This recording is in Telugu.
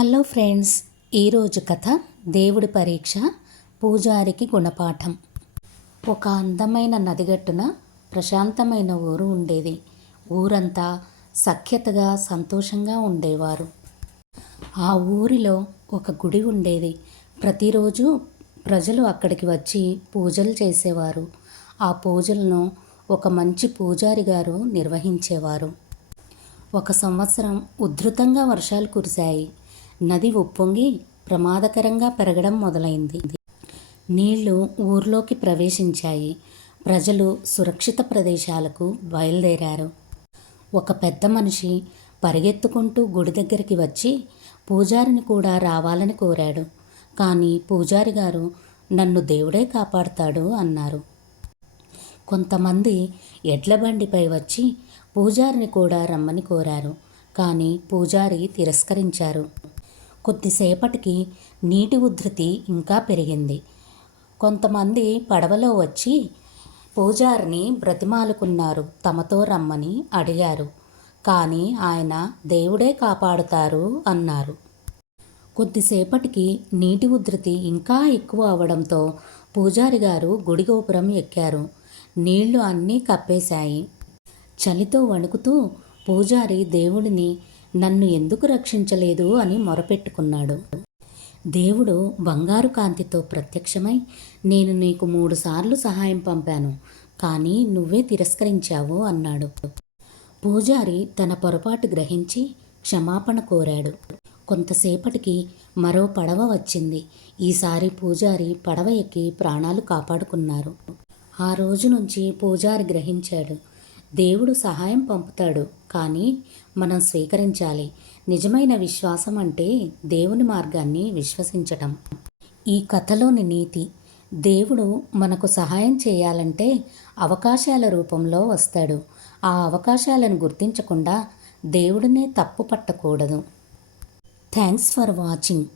హలో ఫ్రెండ్స్, ఈరోజు కథ దేవుడి పరీక్ష, పూజారికి గుణపాఠం. ఒక అందమైన నదిగట్టున ప్రశాంతమైన ఊరు ఉండేది. ఊరంతా సఖ్యతగా సంతోషంగా ఉండేవారు. ఆ ఊరిలో ఒక గుడి ఉండేది. ప్రతిరోజు ప్రజలు అక్కడికి వచ్చి పూజలు చేసేవారు. ఆ పూజలను ఒక మంచి పూజారి గారు నిర్వహించేవారు. ఒక సంవత్సరం ఉధృతంగా వర్షాలు కురిశాయి. నది ఉప్పొంగి ప్రమాదకరంగా పెరగడం మొదలైంది. నీళ్లు ఊర్లోకి ప్రవేశించాయి. ప్రజలు సురక్షిత ప్రదేశాలకు బయలుదేరారు. ఒక పెద్ద మనిషి పరిగెత్తుకుంటూ గుడి దగ్గరికి వచ్చి పూజారిని కూడా రావాలని కోరాడు. కానీ పూజారి గారు, నన్ను దేవుడే కాపాడుతాడు అన్నారు. కొంతమంది ఎడ్ల బండిపై వచ్చి పూజారిని కూడా రమ్మని కోరారు. కానీ పూజారి తిరస్కరించారు. కొద్దిసేపటికి నీటి ఉధృతి ఇంకా పెరిగింది. కొంతమంది పడవలో వచ్చి పూజారిని బ్రతిమాలుకున్నారు. తమతో రమ్మని అడిగారు. కానీ ఆయన దేవుడే కాపాడుతారు అన్నారు. కొద్దిసేపటికి నీటి ఉధృతి ఇంకా ఎక్కువ అవడంతో పూజారి గారు గుడి గోపురం ఎక్కారు. నీళ్లు అన్నీ కప్పేశాయి. చలితో వణుకుతూ పూజారి దేవుడిని, నన్ను ఎందుకు రక్షించలేదు అని మొరపెట్టుకున్నాడు. దేవుడు బంగారు కాంతితో ప్రత్యక్షమై, నేను నీకు 3 సార్లు సహాయం పంపాను, కానీ నువ్వే తిరస్కరించావు అన్నాడు. పూజారి తన పొరపాటు గ్రహించి క్షమాపణ కోరాడు. కొంతసేపటికి మరో పడవ వచ్చింది. ఈసారి పూజారి పడవ ఎక్కి ప్రాణాలు కాపాడుకున్నారు. ఆ రోజు నుంచి పూజారి గ్రహించాడు, దేవుడు సహాయం పంపుతాడు, కానీ మనం స్వీకరించాలి. నిజమైన విశ్వాసం అంటే దేవుని మార్గాన్ని విశ్వసించటం. ఈ కథలోని నీతి, దేవుడు మనకు సహాయం చేయాలంటే అవకాశాల రూపంలో వస్తాడు. ఆ అవకాశాలను గుర్తించకుండా దేవుడినే తప్పు పట్టకూడదు. Thanks for watching.